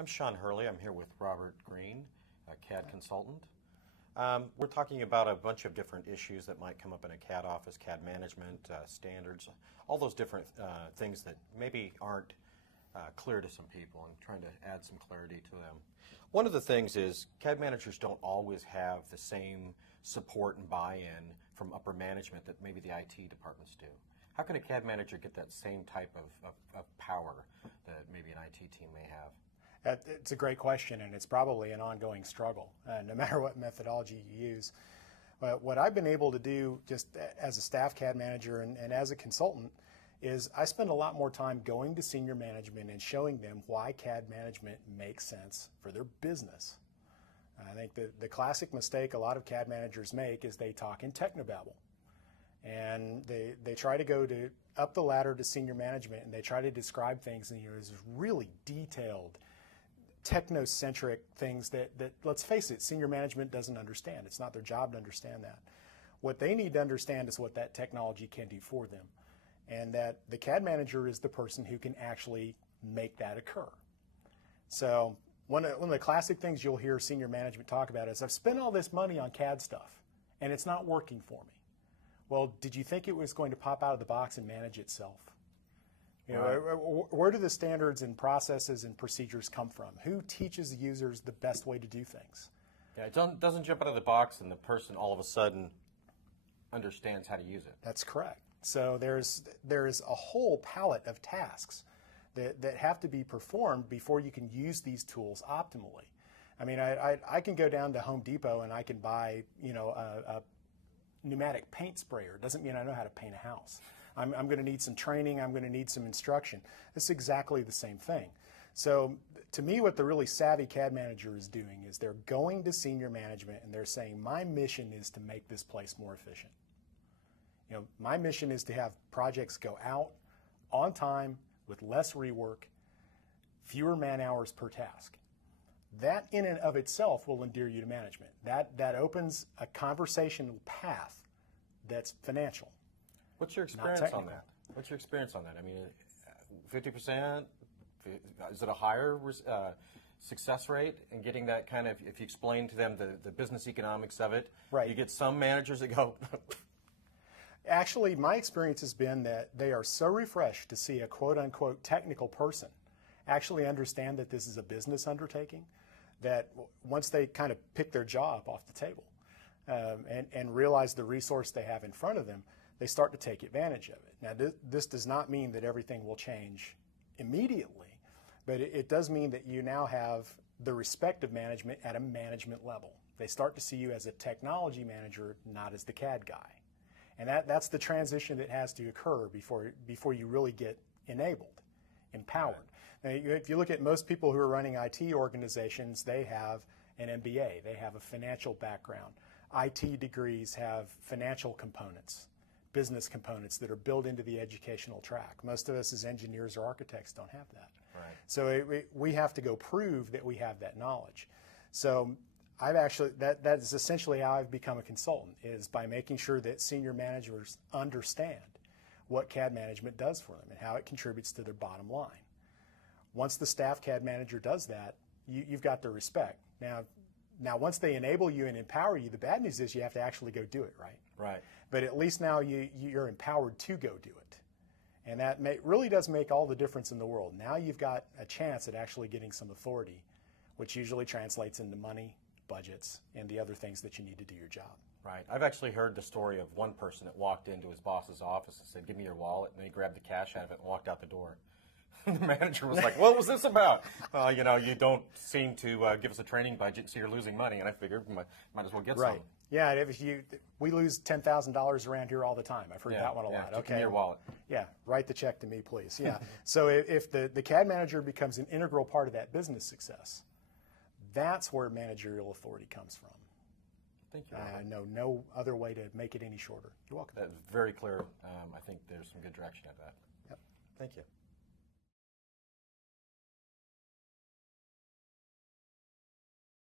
I'm Shaan Hurley. I'm here with Robert Green, a CAD consultant. We're talking about a bunch of different issues that might come up in a CAD office, CAD management, standards, all those different things that maybe aren't clear to some people, and trying to add some clarity to them. One of the things is CAD managers don't always have the same support and buy-in from upper management that maybe the IT departments do. How can a CAD manager get that same type of power that maybe an IT team may have? It's a great question, and it's probably an ongoing struggle, no matter what methodology you use. But what I've been able to do just as a staff CAD manager and as a consultant is I spend a lot more time going to senior management and showing them why CAD management makes sense for their business. I think the classic mistake a lot of CAD managers make is they talk in technobabble. And they try to go up the ladder to senior management, and they try to describe things in as really detailed, technocentric things that, let's face it, senior management doesn't understand. It's not their job to understand that. What they need to understand is what that technology can do for them, and that the CAD manager is the person who can actually make that occur. So one of the classic things you'll hear senior management talk about is, I've spent all this money on CAD stuff, and it's not working for me. Well, did you think it was going to pop out of the box and manage itself? You know, where do the standards and processes and procedures come from? Who teaches the users the best way to do things? Yeah, it doesn't jump out of the box and the person all of a sudden understands how to use it. That's correct. So there's a whole palette of tasks that have to be performed before you can use these tools optimally. I mean, I can go down to Home Depot and I can buy, a pneumatic paint sprayer. Doesn't mean I know how to paint a house. I'm going to need some training. I'm going to need some instruction. It's exactly the same thing. So to me, what the really savvy CAD manager is doing is they're going to senior management and they're saying, my mission is to make this place more efficient. You know, my mission is to have projects go out on time with less rework, fewer man hours per task. That in and of itself will endear you to management. That opens a conversational path that's financial. What's your experience on that? What's your experience on that? I mean, 50%? Is it a higher success rate in getting that kind of, if you explain to them the business economics of it, right. You get some managers that go... Actually, my experience has been that they are so refreshed to see a quote-unquote technical person actually understand that this is a business undertaking, that once they kind of pick their job off the table and realize the resource they have in front of them, they start to take advantage of it. Now, this does not mean that everything will change immediately, but it does mean that you now have the respect of management at a management level. They start to see you as a technology manager, not as the CAD guy. And that's the transition that has to occur before you really get enabled, empowered. Now, if you look at most people who are running IT organizations, they have an MBA, they have a financial background. IT degrees have financial components, business components that are built into the educational track. Most of us as engineers or architects don't have that. Right. So we have to go prove that we have that knowledge. So I've actually, that is essentially how I've become a consultant, is by making sure that senior managers understand what CAD management does for them and how it contributes to their bottom line. Once the staff CAD manager does that, you've got their respect. Now, once they enable you and empower you, the bad news is you have to actually go do it, right? Right. But at least now you're empowered to go do it. And that really does make all the difference in the world. Now you've got a chance at actually getting some authority, which usually translates into money, budgets, and the other things that you need to do your job. Right. I've actually heard the story of one person that walked into his boss's office and said, "Give me your wallet," and then he grabbed the cash out of it and walked out the door. The manager was like, "What was this about?" "Well, you don't seem to give us a training budget, so you're losing money." And I figured, might as well get right. some. Yeah, we lose $10,000 around here all the time. I've heard that one a lot. Okay. Give me your wallet. Yeah, write the check to me, please. Yeah. So if the CAD manager becomes an integral part of that business success, that's where managerial authority comes from. Thank you. I know no other way to make it any shorter. You're welcome. That's very clear. I think there's some good direction at that. Yep. Thank you.